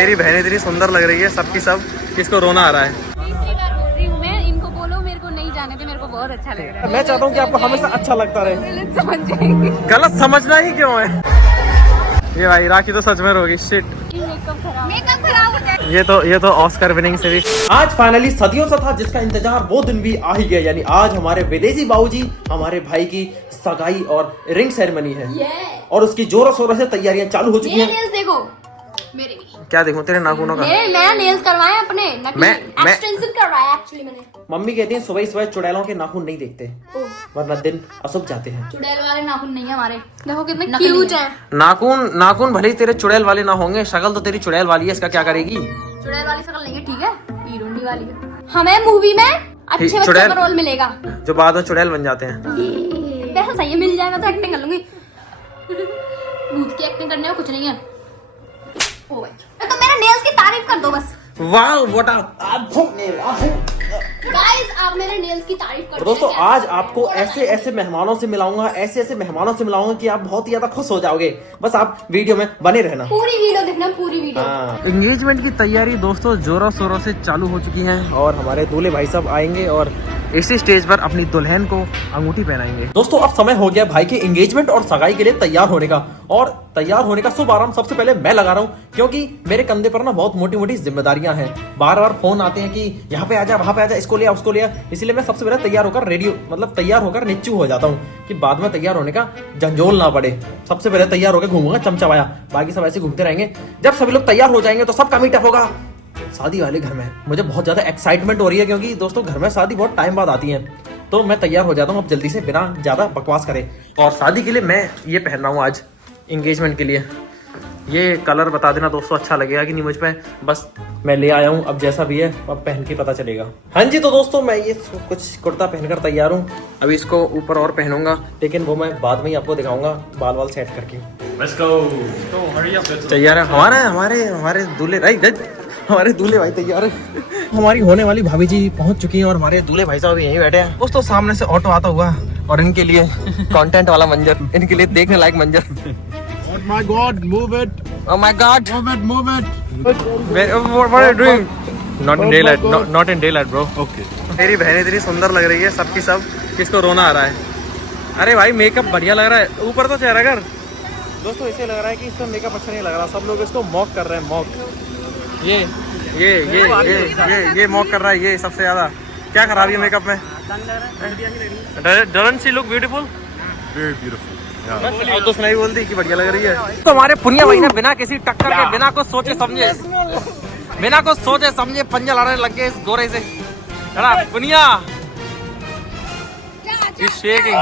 मेरी बहन इतनी सुंदर लग रही है सबकी सब, किसको रोना आ रहा है। तीसरी बार बोल रही हूँ मैं, इनको बोलो मेरे को नहीं जाने दे, मेरे को बहुत अच्छा लग रहा है। मैं चाहता हूँ कि आपको हमेशा अच्छा लगता रहे। गलत समझ जाएंगे। गलत समझना ही क्यों है। ये भाई राखी तो सच में रोगी। शिट, मेकअप खराब हो जाए। ये तो ऑस्कर विनिंग सीरीज। आज फाइनली सदियों से था जिसका इंतजार वो दिन भी आ ही गया, यानी आज हमारे विदेशी बाबूजी हमारे भाई की सगाई और रिंग सेरेमनी है और उसकी जोरों शोरों से तैयारियां चालू हो चुकी हैं। नेल्स देखो मेरे भी। क्या देखूं तेरे नाखूनों का? मेरे नया नेल्स करवाए अपने, मैं एक्सटेंशन करवाया एक्चुअली मैंने। मम्मी कहती है सुबह सुबह चुड़ैलों के नाखून नहीं देखते वरना दिन अशुभ जाते हैं। चुड़ैल वाले नाखून नहीं है हमारे, देखो कितने क्यूट हैं। नाखून भले ही तेरे चुड़ैल वाले ना होंगे, शक्ल तो तेरी चुड़ैल वाली है, इसका क्या करेगी? चुड़ैल वाली शक्ल नहीं है, ठीक है, हीरोइनी वाली है। हमें मूवी में अच्छे बच्चों का रोल मिलेगा जो बाद में चुड़ैल बन जाते हैं। वैसा सही है, मिल जाएगा तो एक्टिंग कर लूंगी। भूत की एक्टिंग करने में कुछ नहीं है। ओ भाई, तो मेरे नेल्स की तारीफ कर दो बस। वाह व्हाट गाइस, आप मेरे नेल्स की तारीफ कर दो। दोस्तों आज आपको ऐसे मेहमानों से मिलाऊंगा, ऐसे मेहमानों से मिलाऊंगा कि आप बहुत ही ज्यादा खुश हो जाओगे। बस आप वीडियो में बने रहना, पूरी वीडियो देखना, पूरी वीडियो। एंगेजमेंट की तैयारी दोस्तों जोरों शोरों से चालू हो चुकी है और हमारे दूल्हे भाई साहब आएंगे और इसी स्टेज पर अपनी दुल्हन को अंगूठी पहनाएंगे। दोस्तों अब समय हो गया भाई के एंगेजमेंट और सगाई के लिए तैयार होने का, और तैयार होने का शुभ आरंभ सबसे पहले मैं लगा रहा हूँ क्योंकि मेरे कंधे पर ना बहुत मोटी मोटी जिम्मेदारियां हैं। बार बार फोन आते हैं कि यहाँ पे आजा, वहाँ पे आजा, इसको लिया उसको लिया, इसलिए मैं सबसे पहले तैयार होकर रेडी तैयार होकर निच्चू हो जाता हूँ कि बाद में तैयार होने का झंझोल ना पड़े। सबसे पहले तैयार होकर घूमूंगा चमचमाया, बाकी सब ऐसे घूमते रहेंगे। जब सभी लोग तैयार हो जाएंगे तो सबका मीटअप होगा शादी वाले घर में। मुझे बहुत ज्यादा एक्साइटमेंट हो रही है क्योंकि दोस्तों घर में शादी बहुत टाइम बाद आती है, तो मैं तैयार हो जाता हूँ अब जल्दी से बिना ज्यादा बकवास करे। और शादी के लिए मैं ये पहन रहा हूँ आज एंगेजमेंट के लिए। ये कलर बता देना दोस्तों अच्छा लगेगा कि नहीं मुझ पे, बस मैं ले आया हूँ, अब जैसा भी है अब पहन के पता चलेगा। हाँ जी, तो दोस्तों मैं ये कुछ कुर्ता पहनकर तैयार हूँ, अभी इसको ऊपर और पहनूंगा, लेकिन वो मैं बाद में ही आपको दिखाऊंगा बाल वाल सेट करके। Let's go. तैयार है हमारे दूल्हे भाई तैयार है। हमारी होने वाली भाभी जी पहुंच चुकी हैं और हमारे दूल्हे भाई साहब यहीं बैठे हैं। दोस्तों सामने से ऑटो आता हुआ और इनके लिए कंटेंट वाला मंजर, इनके लिए देखने लायक मंजर। Oh my God, move it. Oh my God. Move it. What are you doing? Not in daylight. Not in daylight, bro. Okay. मेरी बहन इतनी सुंदर लग रही है सबकी सब, किसको रोना आ रहा है। अरे भाई मेकअप बढ़िया लग रहा है, ऊपर तो चेहरा कर। दोस्तों इसे लग रहा है कि इसका मेकअप अच्छा नहीं लग रहा, सब लोग इसको मॉक कर रहे हैं, मॉक। ये मॉक कर रहा है, ये सबसे ज्यादा। क्या खराबी है मेकअप में? Doesn't she look beautiful? Very beautiful. Yeah. अब तो सुनाई बोलती कि बढ़िया लग रही है। तो हमारे पुनिया भाई ने बिना किसी टक्कर के, बिना कुछ सोचे समझे पंजा लड़ने लग गए इस गोरे से। चला Punia is shaking.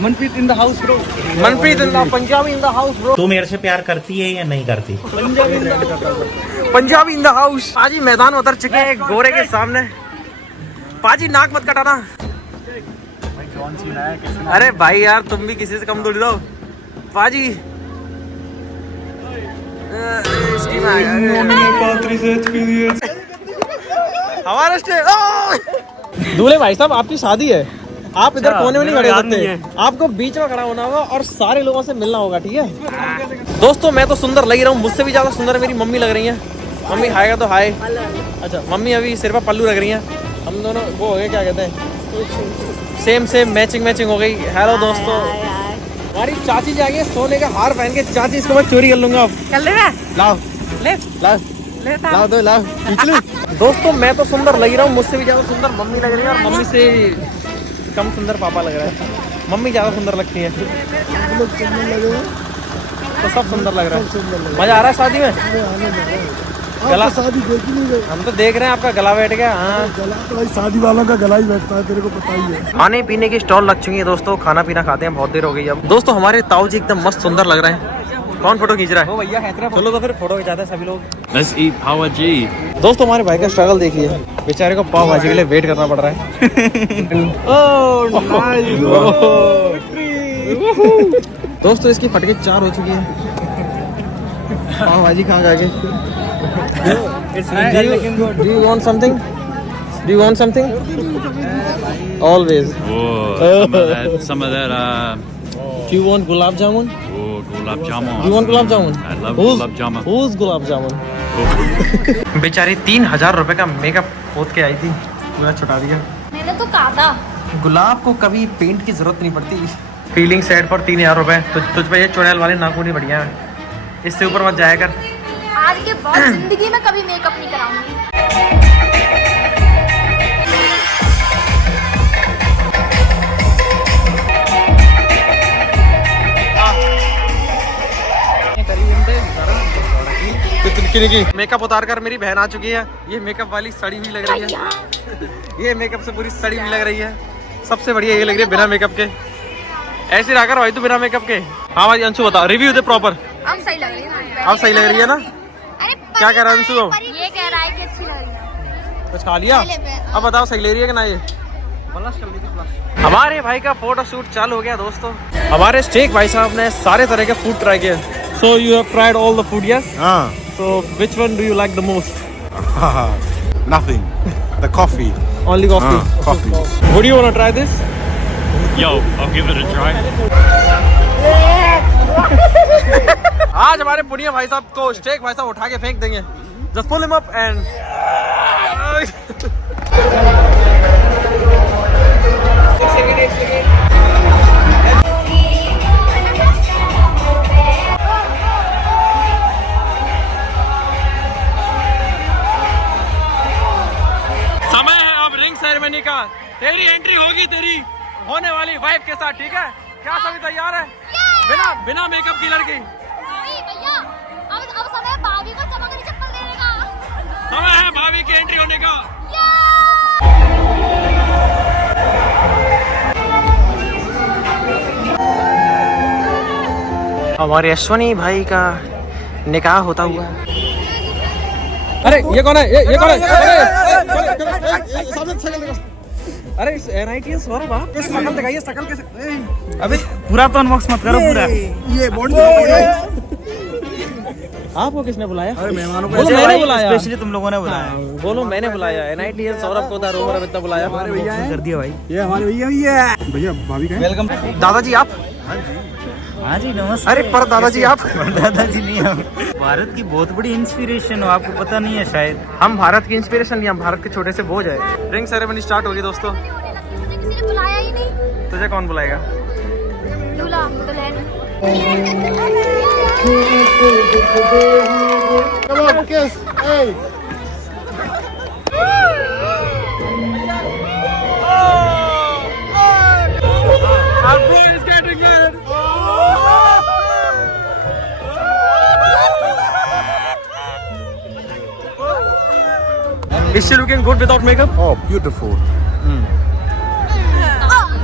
Manpreet in the house bro. Manpreet in the Punjabi in the house bro. तू मेरे से प्यार करती है या नहीं करती? Punjabi in the house. पाजी मैदान में उतर चुके हैं गोरे के सामने। पाजी नाक मत कटाना। अरे भाई यार तुम भी किसी से कम थोड़ी दो पाजी। हमारा दूल्हे भाई साहब आपकी शादी है, आप इधर कोने में नहीं खड़े सकते, आपको बीच में खड़ा होना होगा और सारे लोगों से मिलना होगा, ठीक है? दोस्तों मैं तो सुंदर लग ही रहा हूँ, मुझसे भी ज्यादा सुंदर मेरी मम्मी लग रही है। मम्मी हाय का तो हाय। अच्छा मम्मी अभी सिर पर पल्लू रख रही है, हम दोनों वो हो गए क्या कहते हैं, सेम मैचिंग हो गई। हेलो दोस्तों, हमारी चाची जाएंगे सोने का हार पहन के। चाची इसको मैं चोरी कर लूंगा अब। लाओ दोस्तों मैं तो सुंदर लग रहा हूँ, मुझसे भी ज्यादा सुंदर मम्मी लग रही है और मम्मी से कम सुंदर पापा लग रहा है। मम्मी ज्यादा सुंदर लगती है, तो सब सुंदर लग रहा है। मजा आ रहा है शादी में? गला शादी देखी नहीं गई, हम तो देख रहे हैं आपका गला बैठ गया। हाँ गला तो भाई शादी वालों का गला ही बैठता है, तेरे को पता ही है। खाने पीने की स्टॉल लग चुकी है दोस्तों, खाना पीना खाते हैं, बहुत देर हो गई अब। दोस्तों हमारे ताऊ जी एकदम मस्त सुंदर लग रहे हैं। कौन फोटो खींच रहा है? वो भैया चलो तो फिर फोटो खिंचाते हैं सभी लोग। Let's eat पाव भाजी। दोस्तों हमारे भाई का स्ट्रगल देखिए, बेचारे को पाव भाजी के लिए वेट करना पड़ रहा है। दोस्तों इसकी फटके 4 हो चुकी है। पाव भाजी कहाँ गए? Do you want something? Do you want something? Always. Oh, some of that You want gulab jamun? Oh, gulab jamun. You want gulab jamun? I love gulab jamun. Who's gulab jamun? बेचारी 3,000 रुपए का makeup होत के आई थी, पूरा छुटा दिया। मैंने तो कहा था गुलाब को कभी पेंट की जरूरत नहीं पड़ती। फीलिंग सेट पर 3,000 रुपए। तुझ पे ये चुड़ैल वाले नाखून ही बढ़िया है, इससे ऊपर मत जाया कर। आज के बाद जिंदगी में कभी मेकअप नहीं कराऊंगी। मेकअप उतार कर मेरी बहन आ चुकी है। ये मेकअप वाली सड़ी हुई लग रही है, ये मेकअप से पूरी सड़ी हुई लग रही है। सबसे बढ़िया ये लग रही है बिना मेकअप के। ऐसे रहा कर भाई तू बिना मेकअप के। हाँ भाई अंशु बता, रिव्यू दे प्रॉपर। अब सही लग रही है, अब सही लग रही है ना? अरे क्या कह रहा है अंशु? ये कह रहा है कि अच्छी लग रही है। कुछ खा लिया? अब बताओ सही ले रही है कि ना? ये हमारे भाई का फोटो शूट चालू हो गया दोस्तों। हमारे स्टेक भाई साहब ने सारे तरह के फूड ट्राई किए। So you have tried all the food? Yes. So which one do you like the most? Nothing. The coffee. Only coffee. Coffee. Would you want to try this? Yo, I'll give it a try. आज हमारे पुनिया भाई साहब को stake भाई साहब उठा के फेंक देंगे। Just pull him up and समय है अब रिंग सेरेमनी का। तेरी एंट्री होगी तेरी होने वाली वाइफ के साथ, ठीक है? क्या सभी तैयार है? बिना मेकअप की लड़की। भैया अब समय है भाभी को चमकनी चप्पल देने का। समय है भाभी की एंट्री होने का। हमारे अश्वनी भाई का निकाह होता हुआ। अरे ये कौन है? ये कौन है? अरे NITS सौरभ आप शकल दिखाइए, शकल कैसे? अबे पूरा तो अनबॉक्स मत करो पूरा। ये बॉडी आपको किसने बुलाया? अरे मेहमानों को बोलो मैंने बुलाया। स्पेशली तुम लोगों ने बुलाया। बोलो मैंने बुलाया। NITS सौरभ को दारोमर इतना बुलाया। हमारे भैया हैं। कर दिया भाई। ये हमारे भैया भैया भाभी का है? वेलकम। दादाजी आप? हाँ जी नमस्ते। अरे पर दादाजी आप? दादाजी नहीं हम भारत की बहुत बड़ी इंस्पिरेशन हो, आपको पता नहीं है शायद। हम भारत की इंस्पिरेशन नहीं, हम भारत के छोटे से बोझ है। रिंग सेरेमनी स्टार्ट होगी दोस्तों। मुझे किसी ने बुलाया ही नहीं। तुझे कौन बुलाएगा? दूल्हा दुल्हन। Come on, kiss. Hey. Our bro is getting married. Is she looking good without makeup? Oh, beautiful.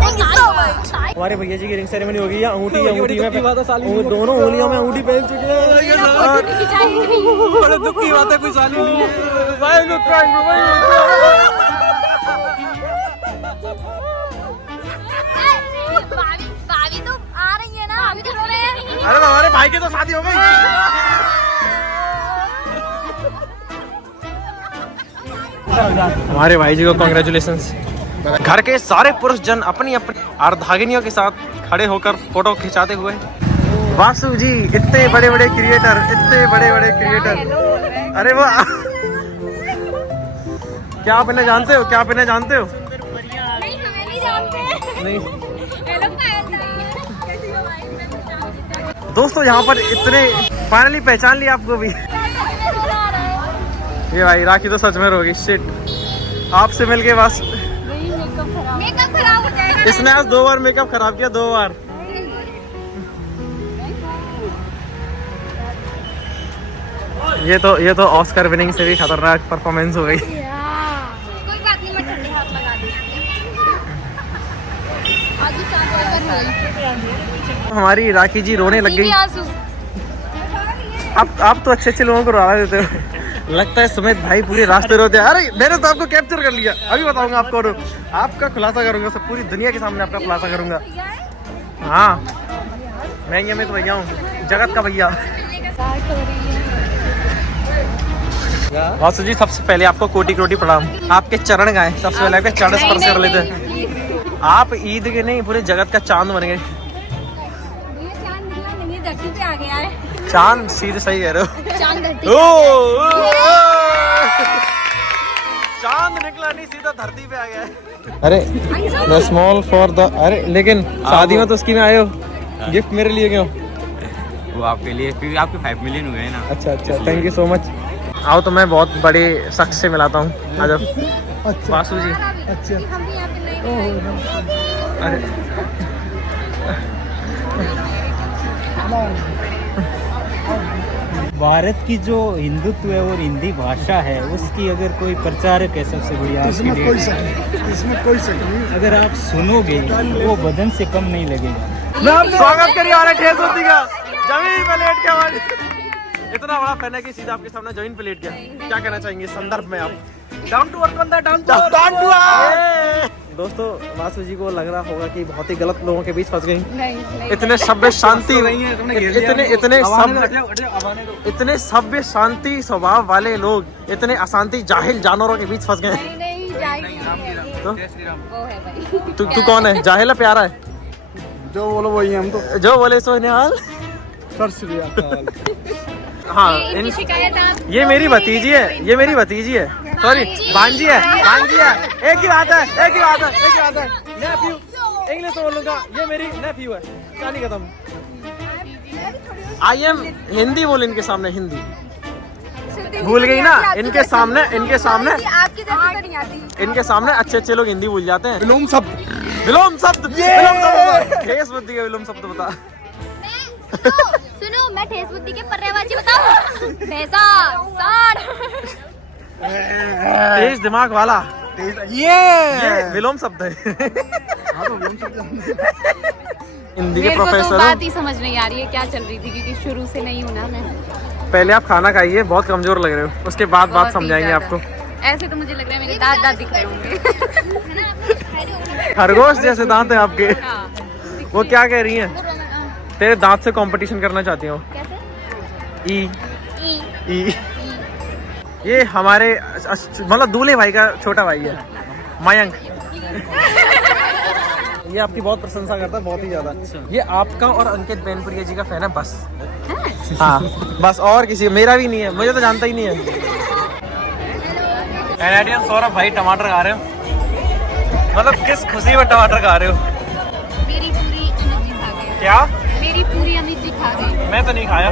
Thank you so much. हमारे भैया जी की रिंग सेरेमनी हो गई है। अंगूठी में दोनों उंगलियों में अंगूठी पहन चुके हैं। बड़े दुख की बात है, कोई साली नहीं है। Why are you crying? Why are you crying? भाभी तो आ रही है ना, भाभी तो रो रहे हैं। अरे हमारे भाई की तो शादी हो गई। हमारे भाई जी को कॉन्ग्रेचुलेशंस। घर के सारे पुरुष जन अपनी अपनी अर्धांगिनियों के साथ खड़े होकर फोटो खिंचाते हुए। वासु जी इतने बड़े बड़े क्रिएटर, इतने बड़े बड़े क्रिएटर। अरे वो क्या आप इन्हें जानते हो? क्या आप इन्हें जानते हो? नहीं हमें नहीं जानते। नहीं हेलो दोस्तों, यहाँ पर इतने फाइनली पहचान लिया आपको भी। ये भाई राखी तो सच में रोगी। शिट, आपसे मिलके बस मेकअप खराब हो जाएगा। इसने आज 2 बार मेकअप खराब किया, 2 बार। ये तो ऑस्कर विनिंग से भी खतरनाक परफॉर्मेंस हो गई। कोई बात नहीं, मैं ठंडे हाथ लगा दूंगी। आज ही चार हमारी राखी जी रोने लग गई। आंसू। आप तो अच्छे लोगों को रुला देते हो। लगता है सुमित भाई पूरे रास्ते रोते हैं। अरे मैंने तो आपको कैप्चर कर लिया, अभी बताऊंगा आपको। आपका खुलासा करूंगा, सब पूरी दुनिया के सामने आपका खुलासा करूंगा। हाँ मैं ये तो भैया हूँ, जगत का भैया। वासु जी सबसे पहले आपको कोटि कोटि प्रणाम। आपके चरण गाए, सबसे पहले आपके चरण स्पर्श कर लेते हैं। आप ईद के नहीं पूरे जगत का चांद बन गए। धरती पे आ गया है। चांद सीधे सही कह रहे हो। चांद धरती ओ, पे आ गया है। चांद निकला नहीं, सीधा धरती पे आ गया है। अरे स्मॉल फॉर द, अरे लेकिन शादी में तो उसकी में आए हो, गिफ्ट मेरे लिए क्यों? वो आपके लिए, क्योंकि आपके 5 मिलियन हुए हैं ना। अच्छा अच्छा, थैंक यू सो मच। आओ तो मैं बहुत बड़े शख्स से मिलाता हूँ। आ जाओ वासु जी। अच्छा। हम भी यहाँ पे नहीं अरे भारत की जो हिंदुत्व है और हिंदी भाषा है, उसकी अगर कोई प्रचारक है सबसे बढ़िया इसमें आपके कोई लिए, शक नहीं, इसमें कोई शक नहीं। अगर आप सुनोगे वो बदन से कम नहीं लगेगा। स्वागत करिए हमारे ठेस होती का जमीन पे लेट के। हमारे इतना बड़ा फैन है कि सीधा आपके सामने जमीन पे लेट गया। क्या कहना चाहेंगे इस संदर्भ में आप? डाउन टू अर्थ बंदा, डाउन टू अर्थ। दोस्तों वासु जी को लग रहा होगा कि बहुत ही गलत लोगों के बीच फंस गई। नहीं। इतने सभ्य शांति, इतने सभ्य शांति स्वभाव वाले लोग इतने अशांति जाहिल जानवरों के बीच फंस गए। नहीं जाएगी। तो वो है भाई। तू कौन है? जाहिल है प्यारा है? जो बोलो वही हम तो। जो बोले सो निहाल। सर श्री अकाल। हाँ, इनकी शिकायत आप। ये मेरी भतीजी है, ये मेरी भतीजी है, सॉरी भांजी है, भांजी है। एक ही बात है, एक ही बात है, एक ही बात है। नेफ्यू, इंग्लिश में बोलूंगा, ये मेरी नेफ्यू है। कहानी खत्म। आई एम हिंदी बोल इनके सामने, हिंदी भूल गई ना? इनके सामने आपकी जैसी तो नहीं आती। इनके सामने अच्छे अच्छे लोग हिंदी भूल जाते हैं। विलोम शब्द। विलोम शब्द, विलोम शब्द, ठेस बुद्धि का विलोम शब्द बता। सुनो, मैं ठेस बुद्धि के पर्यायवाची बताऊं? भैंसा, सांड। तेज दिमाग वाला, ये विलोम शब्द है। हिंदी के मेरे को तो प्रोफेसर बात ही समझ नहीं आ रही है क्या चल रही थी, क्योंकि शुरू से नहीं हूं ना मैं। पहले आप खाना खाइए, बहुत कमजोर लग रहे हो, उसके बाद बात बहुत ही समझाएंगे ज्यादा। आपको। ऐसे तो मुझे लग रहा है मेरे दांत दांत दिख रहे होंगे। खरगोश जैसे दांत है आपके। हाँ। वो क्या कह रही हैं? तेरे दांत से कंपटीशन करना चाहती हूँ। कैसे? ई ई ये हमारे मतलब दूल्हे भाई का छोटा भाई है, मयंक। ये आपकी बहुत प्रशंसा करता है, बहुत ही ज्यादा। ये आपका और अंकित बेनपुरिया जी का फैन है बस। हाँ बस, और किसी, मेरा भी नहीं है, मुझे तो जानता ही नहीं है। कैनेडियन सौरभ भाई टमाटर खा रहे हो, मतलब किस खुशी में टमाटर खा रहे हो? मेरी पूरी एनर्जी खा गई। क्या? मेरी पूरी एनर्जी खा गई। मैं तो नहीं खाया।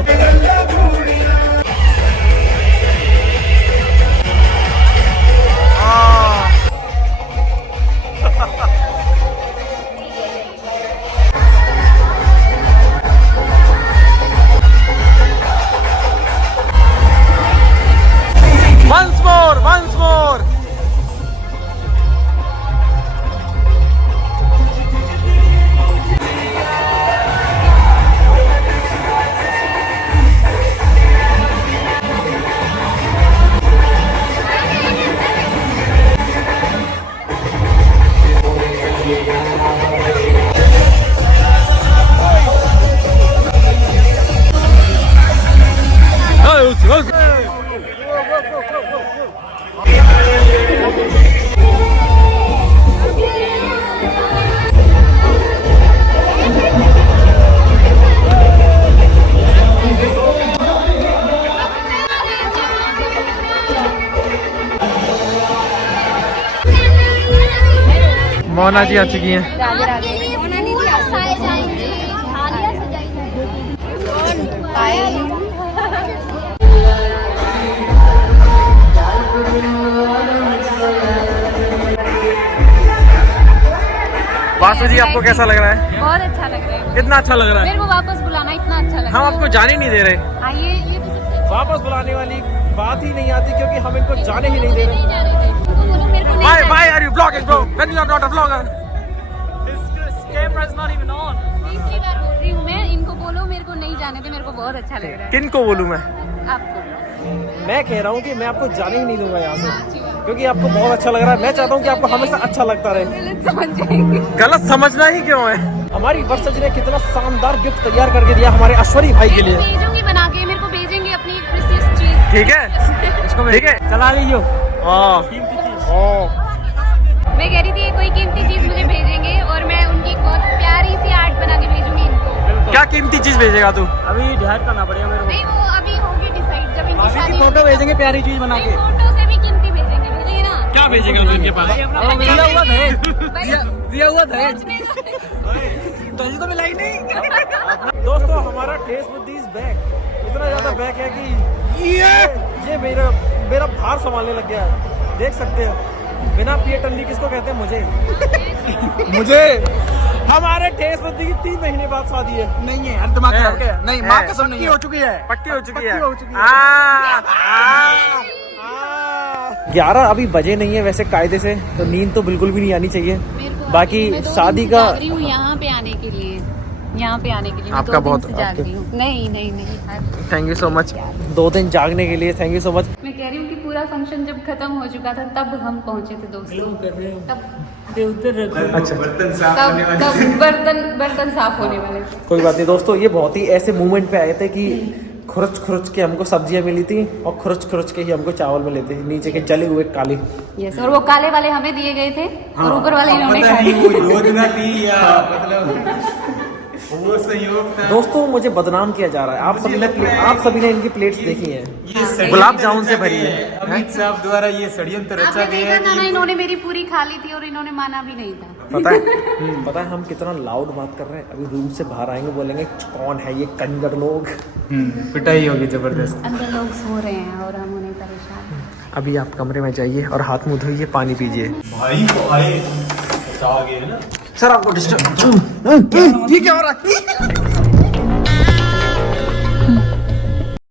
Once more, once more. Mona ji आ चुकी हैं। राधे राधे। वासु जी आपको कैसा लग रहा है? बहुत अच्छा लग रहा है। कितना अच्छा लग रहा है? मेरे को वापस बुलाना इतना अच्छा लग रहा हम है। आपको जाने नहीं दे रहे। हाँ, ये भी सबसे वापस बुलाने वाली बात ही नहीं आती, क्योंकि हम इनको जाने ही नहीं दे रहे। नहीं जा रहे थे। उनको बोलो मेरे को नहीं Why जाने why are you vlogging, bro? When you are not a vlogger? तीसरी बार बोल रही हूँ मैं, इनको बोलो मेरे को नहीं जाने दे, मेरे को बहुत अच्छा लग रहा है। किन को बोलूं मैं? आपको मैं कह रहा हूँ कि मैं आपको जाने ही नहीं दूंगा यहाँ से, क्योंकि आपको बहुत अच्छा लग रहा है। मैं चाहता हूँ कि आपको हमेशा अच्छा लगता रहे। गलत समझ जाएंगे। गलत समझना ही क्यों है? हमारी वर्षा जी ने कितना शानदार गिफ्ट तैयार करके दिया हमारे ऐश्वर्य भाई के लिए। भेजूंगी बना के, मेरे को भेजेंगे अपनी एक प्रीशियस चीज। ठीक है, ठीक है, चला लीजिए। मैं कह रही थी कोई कीमती चीज मुझे भेजेंगे और मैं उनकी बहुत प्यारी सी आर्ट बना के भेजूंगी इनको। क्या कीमती चीज भेजेगा तू? अभी डिसाइड करना पड़ेगा मेरे नहीं वो अभी होगी डिसाइड जब इनकी शादी फोटो भेजेंगे प्यारी चीज बना के। फोटो से भी कीमती भेजेंगे ना। क्या भेजेगा तू इनके पास? दिया हुआ था तो मिलाई नहीं। दोस्तों हमारा टेस्ट विद दिस बैग इतना ज्यादा बैग है कि ये मेरा भार संभालने लग गया है। देख सकते हो बिना पिए टल्ली किसको कहते हैं? मुझे हमारे टेस्ट विद की 3 महीने बाद शादी है। नहीं है यार, दिमाग खराब है। नहीं, माँ कसम नहीं पक्की है। हो चुकी है। पक्की हो चुकी है। 11 अभी बजे नहीं है वैसे कायदे से, तो नींद तो बिल्कुल भी नहीं आनी चाहिए। मेरे को बाकी मैं 2 शादी दिन से का जाग रही हूँ यहाँ पे आने के लिए, यहाँ पे आने के लिए मैं आपका 2 दिन बहुत- से जाग रही हूँ। नहीं नहीं नहीं थैंक यू सो मच। 2 दिन जागने के लिए थैंक यू सो मच। मैं कह रही हूँ कि पूरा फंक्शन जब खत्म हो चुका था तब हम पहुँचे थे दोस्तों। अच्छा तब बर्तन साफ होने वाले थे। कोई बात नहीं दोस्तों, ये बहुत ही ऐसे मूवमेंट पे आए थे कि खुरच खुरच के हमको सब्जियां मिली थी और खुरच खुरच के ही हमको चावल मिले थे, नीचे के जले हुए काले। यस, और वो काले वाले हमें दिए गए थे और ऊपर वाले इन्होंने खाए। योजना थी या मतलब वो संयोग था। दोस्तों मुझे बदनाम किया जा रहा है। आप सभी ने इनकी प्लेट्स देखी हैं, ये षड्यंत्र गुलाब जामुन से भरी है। अमित साहब द्वारा ये षड्यंत्र रचा आपने गया देखा है था ना, कि इन्होंने मेरी पूरी खा ली थी और इन्होंने माना भी नहीं था। पता है हम कितना लाउड बात कर रहे हैं। अभी रूम से बाहर आएंगे बोलेंगे कौन है ये कंजर लोग। पिटाई होगी जबरदस्त। अंदर लोग सो रहे हैं और हम उन्हें परेशान। अभी आप कमरे में जाइए और हाथ मुंह धोइए, पानी पीजिए। भाई को आए बचा गए ना। सर आपको डिस्टर्ब ये क्या हो रहा है?